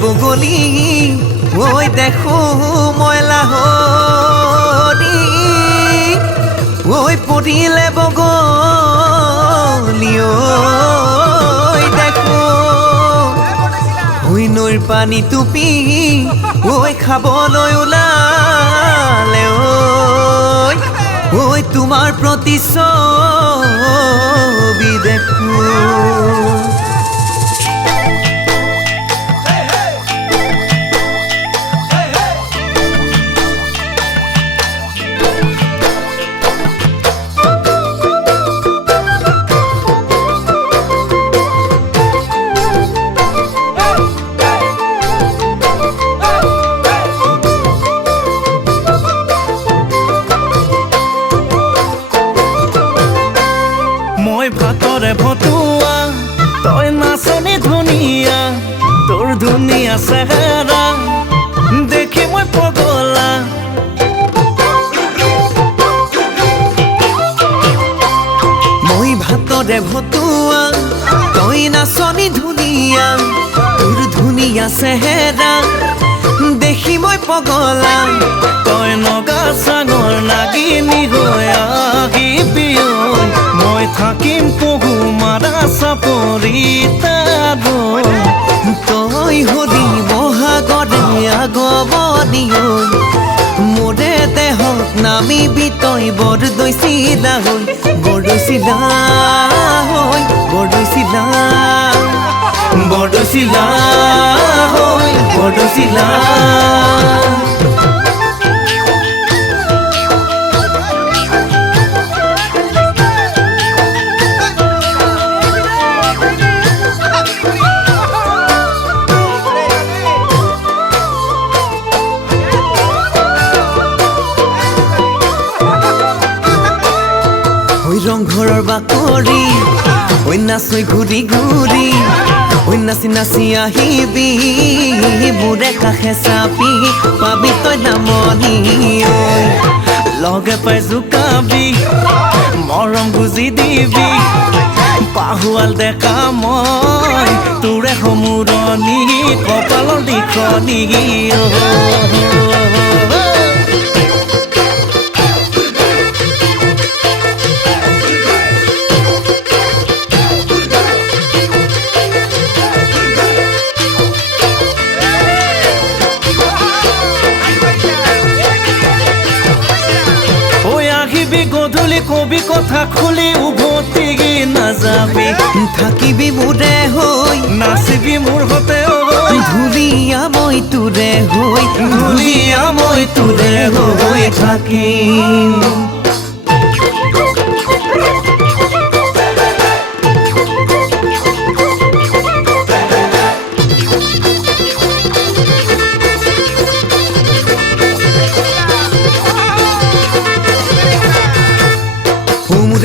বগলী ঐ দেখো ময়লা হৰি ঐ পৰিলে বগলী ঐ দেখো ঐ নৈৰ পানী টুপি ঐ খাবলৈ ওলালে ঐ তোমাৰ প্ৰতিচ্ছবি দেখো ভাতৰে ভতুৱা তই নাচনি ধুনীয়া তোৰ ধুনীয়া চেহেৰা দেখি মই পগলা মই ভাতৰে ভতুৱা তই নাচনি ধুনীয়া তোৰ ধুনীয়া চেহেৰা দেখি মই পগলা তই নগা চাঙৰ নাগিনী হৈ আহিবি মই থাকিম পহু মাৰা চাপৰি তই হলি বহাগৰে আগমনি মোৰে দেহত নামিবি তই বৰদৈচিলা হৈ বৰদৈচিলা হৈ বৰদৈচিলা বৰদৈচিলা হৈ বৰদৈচিলা ৰংঘৰৰ বাকৰি ঐ নাচৈ ঘূৰি ঘূৰি ঐ নাচি নাচি আহিবি বুঢ়ে কাষে চাপি পাবি তই নামনি লগে পাই জোকাবি মৰম বুজি দিবি পাহুৱাল দেখা মই তোৰে সমুৰণি কপালৰ দিখনি গধূলি কবি কথা খুলি উভতি নাযাবি থাকিবি মোৰে হৈ নাচিবি মোৰ হতে ধুলীয়া মই তোৰে হৈ ধুলীয়া মই তোৰে হৈ থাকিম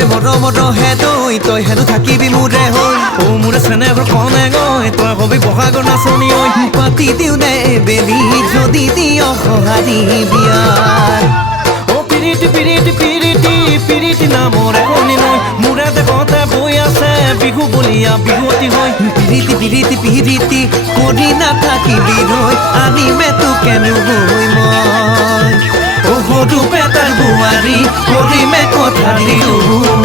মৰমৰ হেদৈ তই হেনো থাকিবি মোৰে হৈ মোৰে চেনেহৰ কণে গৈ তই হবি বহাগৰ নাচনি ঐ পাতি দিওঁ দে বেলি যদি দিয় সঁহাৰি বিয়াৰ পিৰিতি পিৰিতি পিৰিতি পিৰিতি নামৰে কণি নৈ মোৰে দেখতে বৈ আছে বিহু বলিয়া বিহুৱতী হৈ পিৰিতি পিৰিতি পিৰিতি কৰি নাথাকিবি ৰৈ আনিমে তোকে নুগৈ মই সৰু পেটাৰ বোৱাৰী কৰিমে কথা দিওঁ